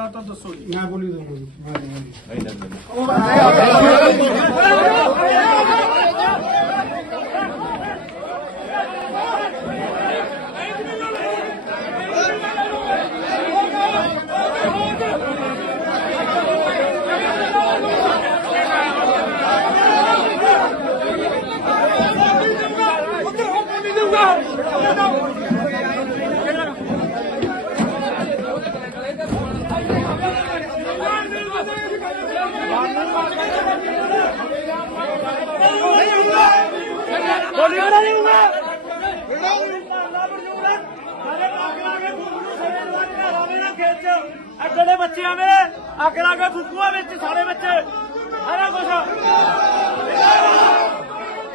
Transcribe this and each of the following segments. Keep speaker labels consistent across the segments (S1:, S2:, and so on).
S1: ਆ ਤਾਂ ਦੱਸੋ ਜੀ।
S2: ਮੈਂ ਬੋਲੀ ਦਊਂਗਾ ਜੀ।
S1: ਅੱਗੇ ਬੱਚਿਆਂ ਦੇ ਅੱਗ ਲਾ ਕੇ ਫੁੱਕੂਆ ਵਿੱਚ ਸਾਰੇ ਬੱਚੇ ਸਾਰਾ ਕੁਝ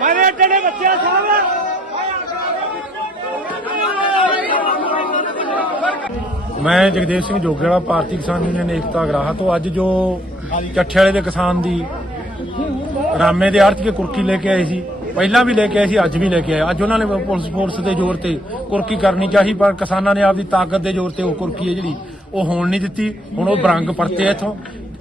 S1: ਮੇਰੇ ਅੱਡੇ ਬੱਚੇ ਸਾਹਿਬ
S3: ਮੈਂ ਜਗਦੇਵ ਸਿੰਘ ਜੋਗੇਵਾਲਾ ਭਾਰਤੀ ਕਿਸਾਨ ਯੂਨੀਅਨ ਏਕਤਾ ਅਗਰਾਹਾ ਤੋਂ ਅੱਜ ਜੋ ਚੱਠੇ ਵਾਲੇ ਦੇ ਕਿਸਾਨ ਦੀ ਰਾਮੇ ਦੇ ਅਰਥ ਕੇ ਕੁਰਕੀ ਲੈ ਕੇ ਆਏ ਸੀ, ਪਹਿਲਾਂ ਵੀ ਲੈ ਕੇ ਆਏ ਸੀ, ਅੱਜ ਵੀ ਲੈ ਕੇ ਆਏ। ਅੱਜ ਉਹਨਾਂ ਨੇ ਪੁਲਿਸ ਫੋਰਸ ਦੇ ਜ਼ੋਰ ਤੇ ਕੁਰਕੀ ਕਰਨੀ ਚਾਹੀ, ਪਰ ਕਿਸਾਨਾਂ ਨੇ ਆਪਦੀ ਤਾਕਤ ਦੇ ਜ਼ੋਰ ਤੇ ਉਹ ਕੁਰਕੀ ਹੈ ਜਿਹੜੀ, ਉਹ ਹੋਣ ਨਹੀਂ ਦਿੱਤੀ। ਹੁਣ ਉਹ ਬਰੰਗ ਪਰਤੇ ਇੱਥੋਂ।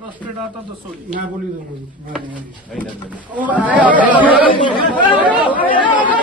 S1: ਇੰਟਰਸਟਿਡ ਆ ਤਾਂ ਦੱਸੋ ਜੀ।
S2: ਮੈਂ ਬੋਲੀ ਦਊਂਗਾ ਜੀ।
S1: ਬੋਲੀ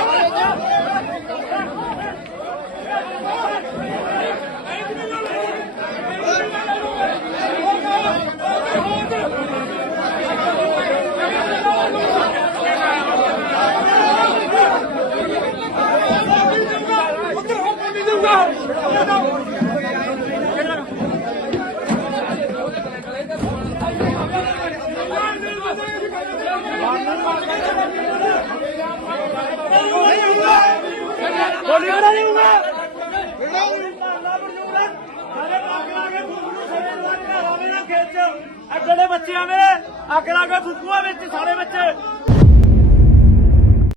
S1: ਉਹਨਾਂ ਦੀ ਹੋਊਗਾ। ਸਾਰੇ ਅੱਗ ਲਾ ਕੇ ਫੁੱਕੂ ਸਾਰੇ ਘਰਾਂ ਦੇ ਨਾਲ ਖੇਤ ਚ ਅੱਗੇ ਦੇ ਬੱਚਿਆਂ ਅੱਗ ਲਾ ਕੇ ਫੁੱਕੂਆ ਵਿੱਚ ਸਾਰੇ ਬੱਚੇ।